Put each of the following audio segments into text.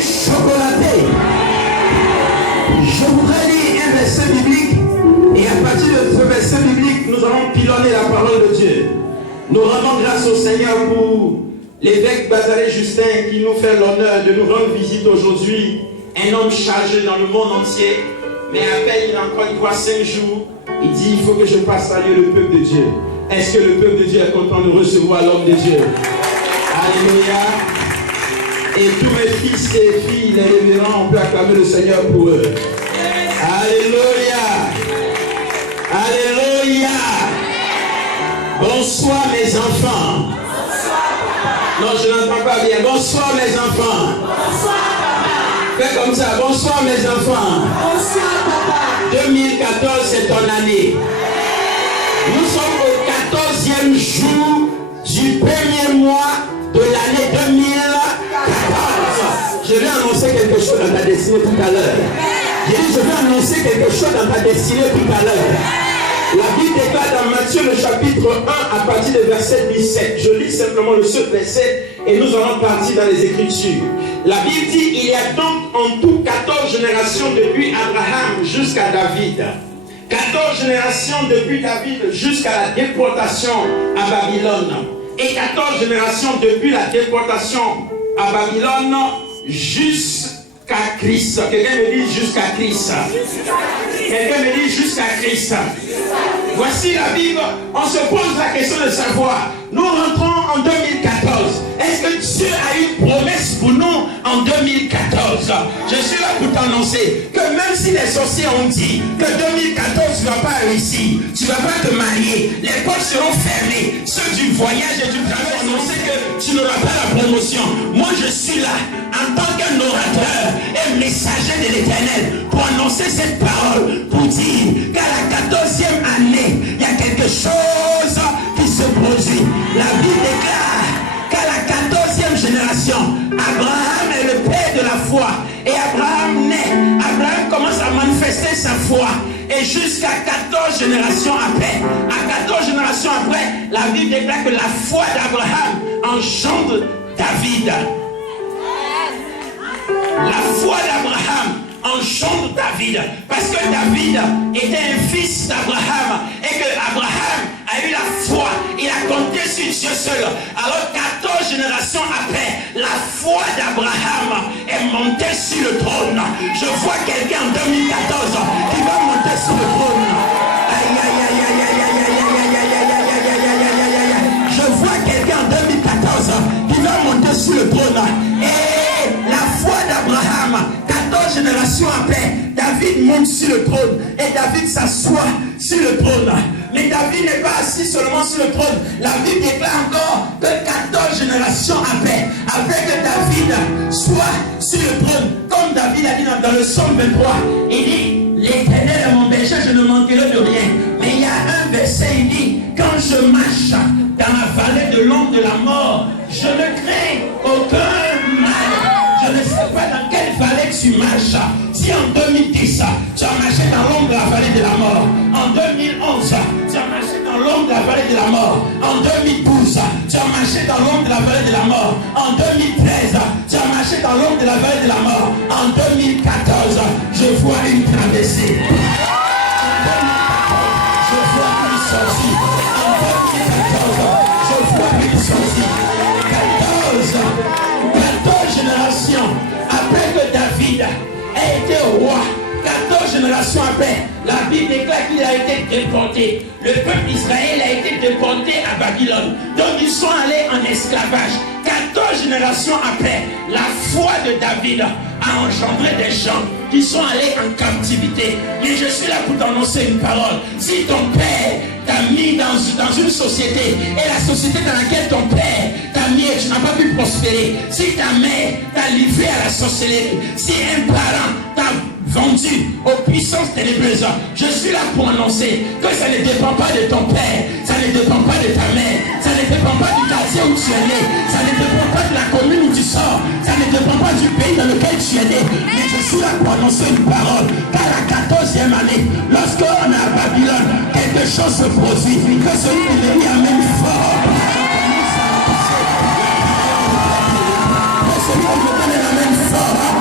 chocolaté. Je voudrais lire un verset biblique et à partir de ce verset biblique, nous allons pilonner la parole de Dieu. Nous rendons grâce au Seigneur pour l'évêque Bazalé Justin qui nous fait l'honneur de nous rendre visite aujourd'hui. Un homme chargé dans le monde entier, mais à peine il a encore une fois 5 jours, il dit il faut que je passe saluer le peuple de Dieu. Est-ce que le peuple de Dieu est content de recevoir l'homme de Dieu? Alléluia. Et tous mes fils et filles, les révérends, on peut acclamer le Seigneur pour eux. Alléluia. Alléluia. Bonsoir mes enfants. Non, je n'entends pas bien. Bonsoir mes enfants. Bonsoir papa. Fais comme ça. Bonsoir mes enfants. Bonsoir papa. 2014 c'est ton année. Nous sommes au 14e jour du premier mois de l'année 2014. Je vais annoncer quelque chose dans ta destinée tout à l'heure. Je vais annoncer quelque chose dans ta destinée tout à l'heure. La Bible déclare dans Matthieu le chapitre 1 à partir du verset 17. Je lis simplement le seul verset et nous allons partir dans les Écritures. La Bible dit, il y a donc en tout 14 générations depuis Abraham jusqu'à David. 14 générations depuis David jusqu'à la déportation à Babylone. Et 14 générations depuis la déportation à Babylone jusqu'à Christ. Quelqu'un me dit jusqu'à Christ. Quelqu'un me dit jusqu'à Christ. Voici la Bible. On se pose la question de savoir. Nous rentrons en 2014. Est-ce que Dieu a une promesse pour nous en 2014? Je suis là pour t'annoncer que même si les sorciers ont dit que 2014 tu ne vas pas réussir, tu ne vas pas te marier, les portes seront fermées, ceux du voyage et du travail ont annoncé que tu n'auras pas la promotion. Moi je suis là en tant qu'un orateur et messager de l'Éternel pour annoncer cette parole, pour dire qu'à la 14e année, il y a quelque chose qui se produit. La Bible déclare qu'à la 14e génération, Abraham est le père de la foi. Et Abraham naît. Abraham commence à manifester sa foi. Et jusqu'à 14 générations après, à 14 générations après, la Bible déclare que la foi d'Abraham engendre David. La foi d'Abraham engendre David. Parce que David était un fils d'Abraham. Et que Abraham a eu la foi. Il a compté sur Dieu seul. Alors 14 générations après, la foi d'Abraham est montée sur le trône. Je vois quelqu'un en 2014 qui va monter sur le trône. Aïe, aïe, aïe, aïe, aïe, aïe, aïe, aïe, aïe, aïe, aïe, aïe, aïe, aïe, aïe. Je vois quelqu'un en 2014 qui va monter sur le trône. Et la foi d'Abraham, 14 générations après, David monte sur le trône. Et David s'assoit sur le trône. Mais David n'est pas assis seulement sur le trône. La Bible déclare encore que 14 générations après que David soit sur le trône, comme David a dit dans le psaume 23, il dit, l'Éternel est mon berger, je ne manquerai de rien. Mais il y a un verset, il dit, quand je marche dans la vallée de l'ombre de la mort, je ne crains aucun mal. Je ne sais pas dans quelle vallée tu marches. Si en 2010, tu as marché dans l'ombre de la vallée de la mort. En 2011, tu as marché dans l'ombre de la vallée de la mort. En 2012, tu as marché dans l'ombre de la vallée de la mort. En 2013, tu as marché dans l'ombre de la vallée de la mort. En 2014, je vois une traversée. En 2014, je vois une sortie. En 2014, je vois une sortie. 14 générations après que David a été roi, 14 générations après, la Bible déclare qu'il a été déporté. Le peuple d'Israël a été déporté à Babylone. Donc ils sont allés en esclavage. 14 générations après, la foi de David a engendré des gens qui sont allés en captivité. Mais je suis là pour t'annoncer une parole. Si ton père t'a mis dans une société, et la société dans laquelle ton père t'a mis et tu n'as pas pu prospérer, si ta mère t'a livré à la sorcellerie, si un parent t'a vendu aux puissances ténébreuses, je suis là pour annoncer que ça ne dépend pas de ton père, ça ne dépend pas de ta mère, ça ne dépend pas du quartier où tu es né, ça ne dépend pas de la commune où tu sors, ça ne dépend pas du pays dans lequel tu es né, mais je suis là pour annoncer une parole qu'à la 14e année, lorsqu'on est à Babylone, quelque chose se produit, que celui qui est amène fort. Que celui qui est amène fort.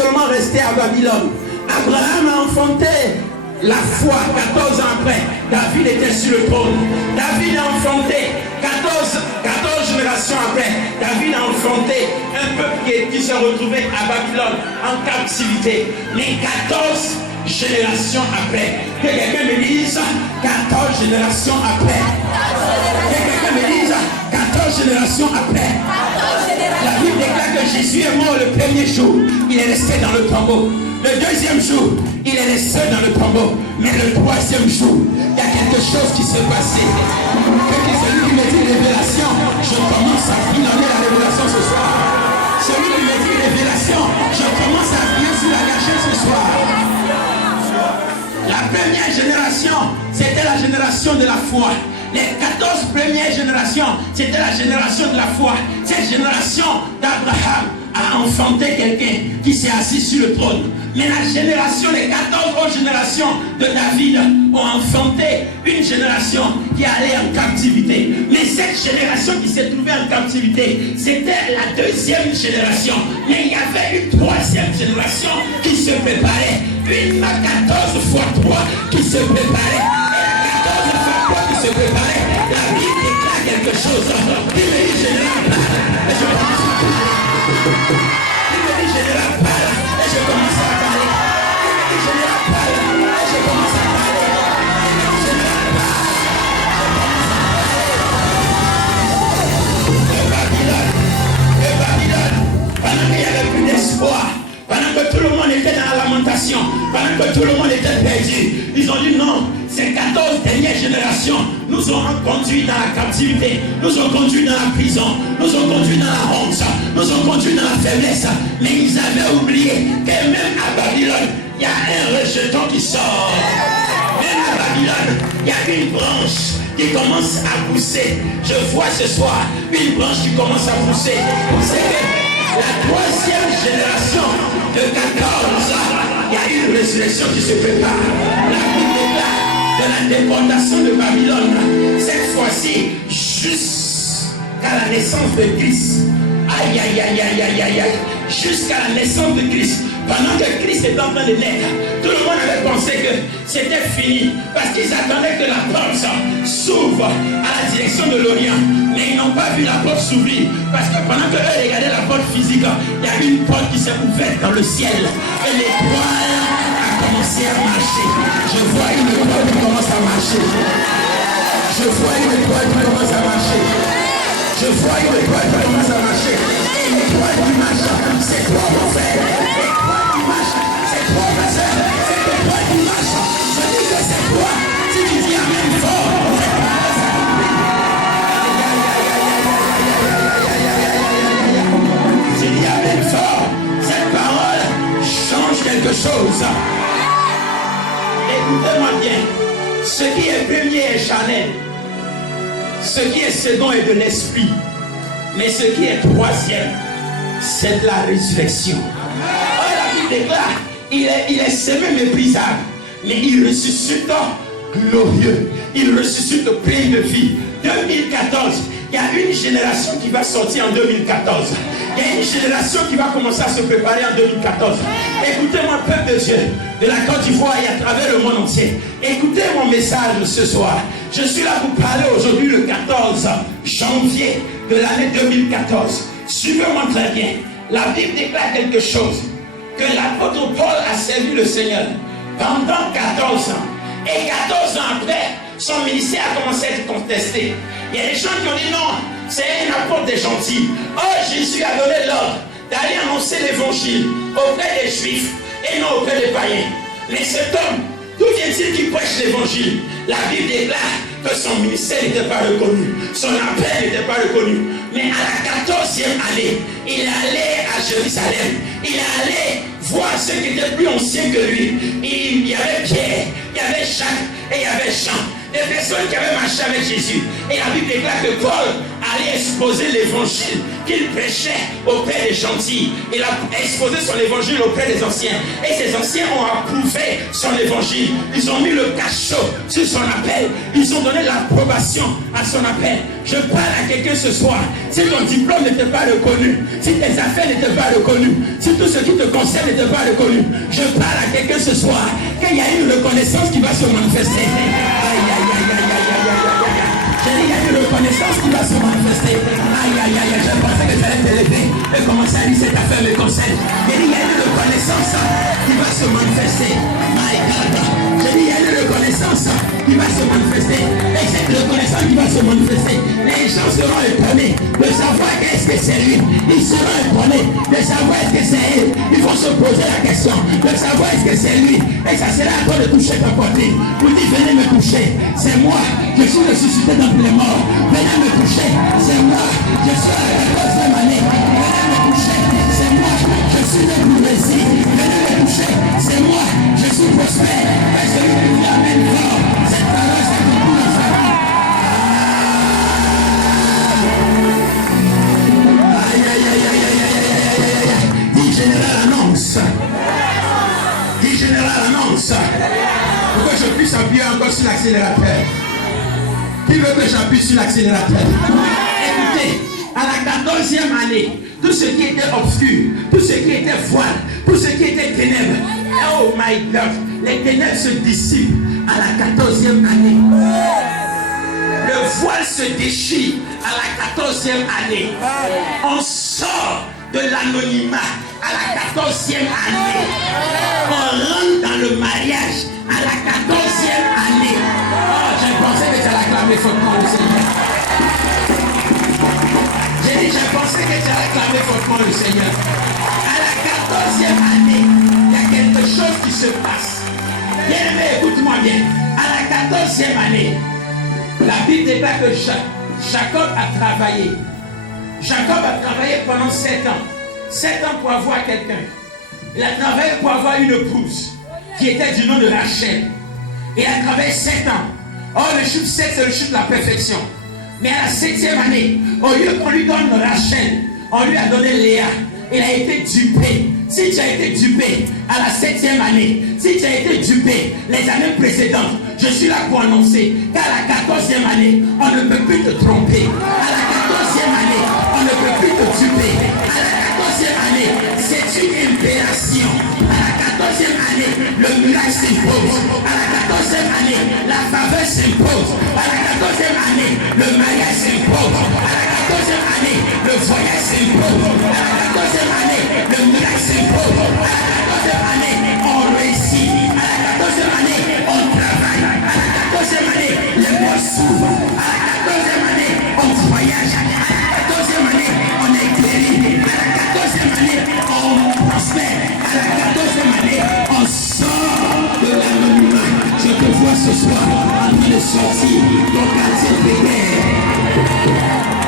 seulement resté à Babylone. Abraham a enfanté la foi 14 ans après. David était sur le trône. David a enfanté 14 générations après. David a enfanté un peuple qui se retrouvait à Babylone en captivité. Mais 14 générations après. Que quelqu'un me dise 14 générations après. Que quelqu'un me dise 14 générations après. La Bible déclare que Jésus est mort le premier jour. Il est resté dans le tombeau. Le deuxième jour, il est resté dans le tombeau. Mais le troisième jour, il y a quelque chose qui s'est passé. Celui qui me dit révélation, je commence à financer la révélation ce soir. Celui qui me dit révélation, je commence à appuyer sur la gâchette ce soir. La première génération, c'était la génération de la foi. Les 14 premières générations, c'était la génération de la foi. Cette génération d'Abraham a enfanté quelqu'un qui s'est assis sur le trône. Mais la génération, les 14 autres générations de David ont enfanté une génération qui allait en captivité. Mais cette génération qui s'est trouvée en captivité, c'était la deuxième génération. Mais il y avait une troisième génération qui se préparait. Une 14 fois 3 qui se préparait. Et la 14 fois 3 qui se préparait. La Bible déclare quelque chose. Il me dit général parle. Et je commence à parler. Il me dit général parle. Et je commence à parler. Il me dit général parle. Et je commence à parler. Il me dit général parle. Je commence à parler. Et Babylone. Pendant qu'il n'y avait plus d'espoir. Pendant que tout le monde était dans la lamentation, pendant que tout le monde était perdu, ils ont dit non, ces 14 dernières générations nous ont conduits dans la captivité, nous ont conduits dans la prison, nous ont conduits dans la honte, nous ont conduits dans la faiblesse. Mais ils avaient oublié que même à Babylone, il y a un rejeton qui sort. Même à Babylone, il y a une branche qui commence à pousser. Je vois ce soir une branche qui commence à pousser. La troisième génération de 14 ans, il y a une résurrection qui se prépare. La Bible déclare de la déportation de Babylone, cette fois-ci, jusqu'à la naissance de Christ. Aïe, aïe, aïe, aïe, aïe, aïe, aïe. Jusqu'à la naissance de Christ. Pendant que Christ était en train de naître, tout le monde avait pensé que c'était fini. Parce qu'ils attendaient que la porte s'ouvre à la direction de l'Orient. Mais ils n'ont pas vu la porte s'ouvrir. Parce que pendant qu'eux regardaient la porte physique, il y a eu une porte qui s'est ouverte dans le ciel. Et l'étoile a commencé à marcher. Je vois une étoile qui commence à marcher. Je vois une étoile qui commence à marcher. Je vois une étoile qui commence à marcher. Et l'étoile qui marche, c'est quoi mon frère? L'étoile qui marche, c'est quoi ma soeur? C'est l'étoile qui marche. Je dis que c'est toi. Si tu dis amen fort, c'est quoi ça? Si tu dis amen fort, cette parole change quelque chose. Écoutez-moi bien. Ce qui est premier est charnel. Ce qui est second est de l'esprit. Mais ce qui est troisième, c'est de la résurrection. Oh, la Bible déclare, il est semé méprisable, mais il ressuscite glorieux. Il ressuscite plein de vie. 2014, il y a une génération qui va sortir en 2014. Il y a une génération qui va commencer à se préparer en 2014. Écoutez-moi, peuple de Dieu, de la Côte d'Ivoire et à travers le monde entier. Écoutez mon message ce soir. Je suis là pour parler aujourd'hui le 14 janvier de l'année 2014. Suivez-moi très bien. La Bible déclare quelque chose. Que l'apôtre Paul a servi le Seigneur pendant 14 ans. Et 14 ans après, son ministère a commencé à être contesté. Il y a des gens qui ont dit non, c'est un apôtre des gentils. Oh, Jésus a donné l'ordre d'aller annoncer l'évangile auprès des Juifs et non auprès des païens. Mais cet homme, d'où vient-il qui prêche l'évangile? La Bible déclare que son ministère n'était pas reconnu, son appel n'était pas reconnu. Mais à la 14e année, il allait à Jérusalem, il allait voir ceux qui étaient plus anciens que lui. Il y avait Pierre, il y avait Jacques et il y avait Jean. des personnes qui avaient marché avec Jésus. Et la Bible déclare que Paul allait exposer l'évangile qu'il prêchait auprès des gentils. Il a exposé son évangile auprès des anciens. Et ces anciens ont approuvé son évangile. Ils ont mis le cachot sur son appel. Ils ont donné l'approbation à son appel. Je parle à quelqu'un ce soir. Si ton diplôme n'était pas reconnu, si tes affaires n'étaient pas reconnues, si tout ce qui te concerne n'était pas reconnu, je parle à quelqu'un ce soir qu'il y a une reconnaissance qui va se manifester. Aïe, aïe, aïe, aïe, aïe, aïe, aïe, aïe, aïe. J'ai dit, il y a une reconnaissance qui va se manifester. Aïe, aïe, aïe, aïe, je pensais que j'allais te lever et commencer à dire cette affaire me concerne. J'ai dit, il y a une reconnaissance qui va se manifester. My God. J'ai dit, il y a une reconnaissance qui va se manifester. Et cette reconnaissance qui va se manifester, les gens seront étonnés de savoir qu'est-ce que c'est lui. Ils seront étonnés de savoir est-ce que c'est elle. Ils vont se poser la question de savoir est-ce que c'est lui. Et ça sera à toi de toucher ta poitrine. Vous dites, venez me toucher. C'est moi. Je suis ressuscité d'entre les morts. Venez me toucher. C'est moi. Je suis à la 14e année. Venez me toucher. C'est moi. Je suis le plus réussi. Venez me toucher. C'est moi. Je suis prospère. Et celui qui dit amen fort. Cette parole s'accomplit dans sa vie. Aïe, aïe, aïe, aïe, aïe, aïe, aïe, aïe. Dit général annonce. Dit général annonce. Pour que je puisse appuyer encore sur l'accélérateur. Qui veut que j'appuie sur l'accélérateur? Écoutez, à la 14e année, tout ce qui était obscur, tout ce qui était voile, tout ce qui était ténèbres, oh my God, les ténèbres se dissipent à la 14e année. Le voile se déchire à la 14e année. On sort de l'anonymat à la 14e année. On rentre dans le mariage à la 14e année. Oh, j'ai pensé que tu allais acclamer fortement le Seigneur. J'ai dit, j'ai pensé que tu allais acclamer fortement le Seigneur. À la 14e année, il y a quelque chose qui se passe. Bien-aimé, écoute-moi bien. À la 14e année, la Bible déclare que Jacob a travaillé. Jacob a travaillé pendant 7 ans. 7 ans pour avoir quelqu'un. Il a travaillé pour avoir une épouse qui était du nom de Rachel. Il a travaillé 7 ans. Or, le chiffre 7, c'est le chiffre de la perfection. Mais à la 7e année, au lieu qu'on lui donne Rachel, on lui a donné Léa. Il a été dupé. Si tu as été dupé à la 7e année, si tu as été dupé les années précédentes, je suis là pour annoncer qu'à la 14e année, on ne peut plus te tromper. À la 14e année, on ne peut plus te duper. À la 14e année, c'est une impération. À la 14e année, le miracle s'impose. À la 14e année, la faveur s'impose. À la 14e année, le mariage s'impose. À la 14e année, le voyage s'impose. À la 14e année, le miracle s'impose. À la 14e année, on réussit. À la 14e année, on travaille. À la 14e année, les portes s'ouvrent. À la 14e année, on voyage. À la 14e année, on est guéri. À la 14e année, on prospère. À la 14e année, on sort de l'anonymat. Je te vois ce soir en train de sortir ton quartier précaire.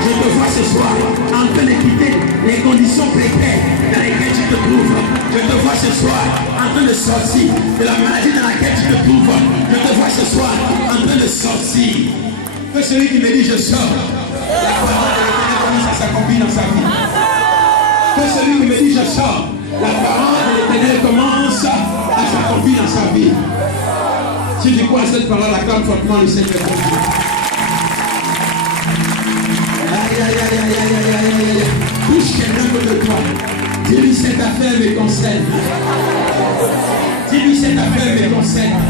Je te vois ce soir en train de quitter les conditions précaires dans lesquelles tu te trouves. Je te vois ce soir en train de sortir de la maladie dans laquelle tu te trouves. Je te vois ce soir en train de sortir. Que celui qui me dit je sors, la parole de l'Éternel commence à s'accomplir dans sa vie. Que celui qui me dit je sors, la parole de l'Éternel commence à s'accomplir dans sa vie. Si tu crois à cette parole, acclame fortement le Seigneur. Aïe, aïe, aïe, aïe, aïe, aïe, aïe, aïe. Touche quelqu'un de toi. Dis-lui cette affaire me concerne. Dis-lui cette affaire me concerne.